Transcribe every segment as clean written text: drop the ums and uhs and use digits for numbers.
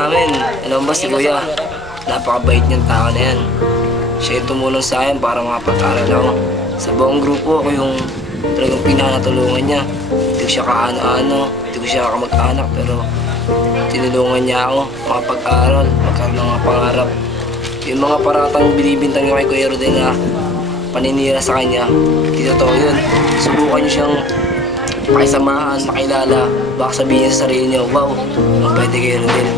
namin, alam ba si Kuya, napakabait niyang tao na yan. Siya yung tumulong sa akin para makapag-aral ako. Sa buong grupo, ako yung talagang pinanatulungan niya. Hindi ko siya kaano-ano, hindi ko siya kamag-anak, pero tinulungan niya ako makapag-aral, magkaroon ng mga pangarap. Yung mga paratang binibintang niya kay Kuya Rodel na paninira sa kanya, hindi totoo yun. Subukan niyo siyang makisamahan, makilala, baka sabihin niya sa sarili niyo, wow, ang pwede kay Rodel.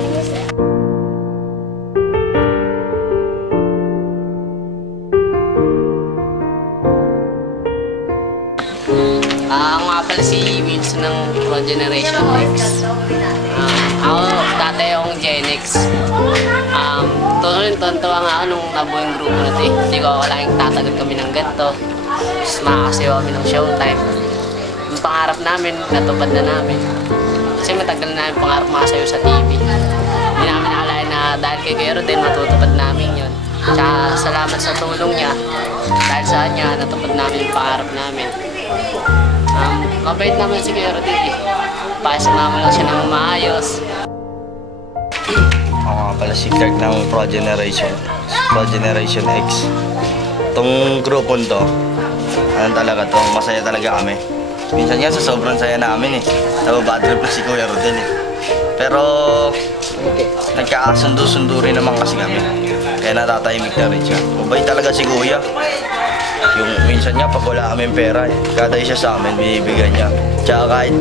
Ako nga pala si Wilson ng Pro Generation X. Ako dati akong Gen X. Tuntua nga ako nung nabuo yung grupo na ito eh. Hindi ko akalaing tatagal kami ng ganito. Tapos makakasayaw kami ng showtime. Yung pangarap namin, natupad na namin. Kasi matagal na namin pangarap makasayaw sa TV. Hindi namin nakalain na dahil kay Kuya Rodel matutupad namin yun. Tsaka salamat sa tulong niya. Dahil sa kanya, natupad namin yung pangarap namin. Mabait naman si Kuya Rodel eh. Pakisama lang siya ng maayos. Ako nga pala si Clark ng Pro Generation X. Itong grupon to, talaga to, masaya talaga kami. Minsan nga sa sobrang saya namin eh. Nababadrip na si Kuya Rodel eh. Pero nagkakasundo-sundo rin naman kasi kami. Kaya natatahimik na rin siya. Mabait talaga si Kuya. Yung minsan niya pag wala kaming pera, kada isa sa amin binibigyan niya. Tsaka kahit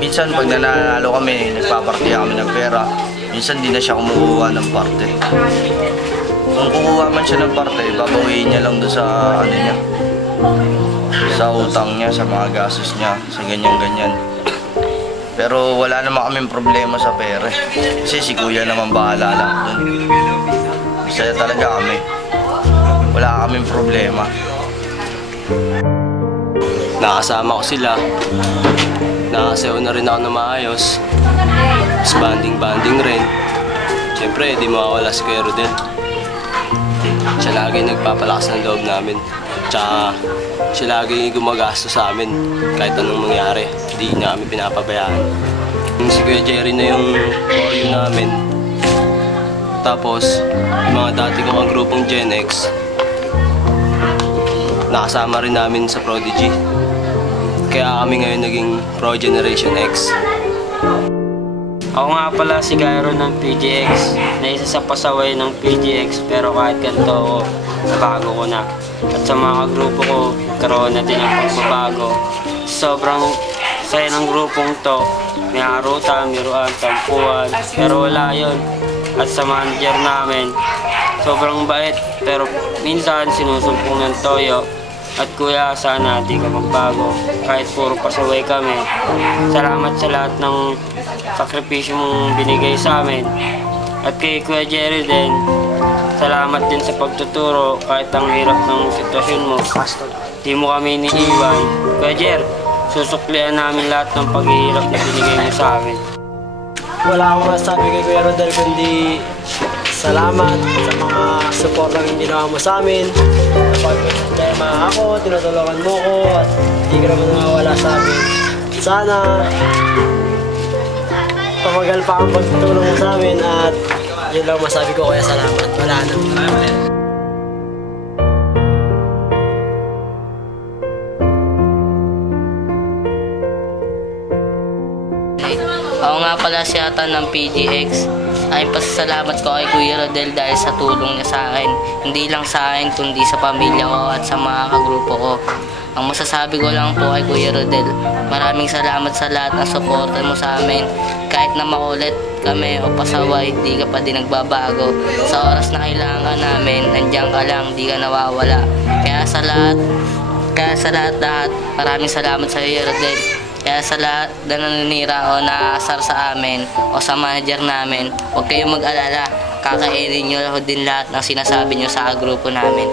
minsan pag nanalo kami, nagpapartiya kami ng pera, minsan di na siya kumukuha ng parte. Kung kukuha man siya ng parte, babawiin niya lang doon sa niya, sa utang niya, sa mga gastos niya, sa ganyan-ganyan. Pero wala naman kaming problema sa pera. Kasi si Kuya naman bahala lang doon. Masaya talaga kami. Wala kaming problema. Nakasama ko sila. Nakasayaw na rin ako na maayos. Tapos banding rin. Siyempre, di mawawala si Kuya Rodel. Siya lagi nagpapalakas ng loob namin. Tsaka siya lagi gumagastos sa amin kahit anong mangyari. Di na kami pinapabayaan. Si Kuya Jerry na yung choreo namin. Tapos, yung mga dati kong grupong Gen X, nakasama rin namin sa Prodigy. Kaya kami ngayon naging Pro Generation X. Ako nga pala si Gyro ng PGX, na isa sa pasaway ng PGX, pero kahit ganito ako, nabago ko na. At sa mga grupo ko, karoon na din ang pagbabago. Sobrang saya ng grupong to, may harutan, miruan, tampuan, pero wala yun. At sa manager namin, sobrang bait, pero minsan sinusumpong ng toyo. At Kuya, sana di ka magbago, kahit puro pasaway kami. Salamat sa lahat ng sakripisyo mong binigay sa amin. At kay Kuya Jerry din, salamat din sa pagtuturo kahit ang hirap ng sitwasyon mo. Di mo kami iniiwan. Kuya Jer, susuklian namin lahat ng paghihirap na binigay mo sa amin. Wala akong masasabi kay Kuya Rodel kundi salamat sa mga support na ginawa mo sa amin. Napag-problema ako, tinutulungan mo ko at hindi ka naman nawawala sa amin. Sana tumagal pa ang pagtulong mo sa amin at yun lang masabi ko, kaya salamat. Wala naman. Ako nga pala si Atan ng PGX. Ay pasasalamat ko kay Kuya Rodel dahil sa tulong niya sa akin. Hindi lang sa akin kundi sa pamilya ko at sa mga kagrupo ko. Ang masasabi ko lang po kay Kuya Rodel, maraming salamat sa lahat ng suporta mo sa amin. Kahit na makulit kami o pasaway, di ka pa din nagbabago. Sa oras na kailangan namin, nandiyan ka lang, di ka nawawala. Kaya sa lahat, maraming salamat sa Kuya Rodel. Kaya sa lahat na naninira o naaasar sa amin o sa manager namin, huwag kayong mag-alala. Kakainin nyo din lahat ng sinasabi nyo sa grupo namin.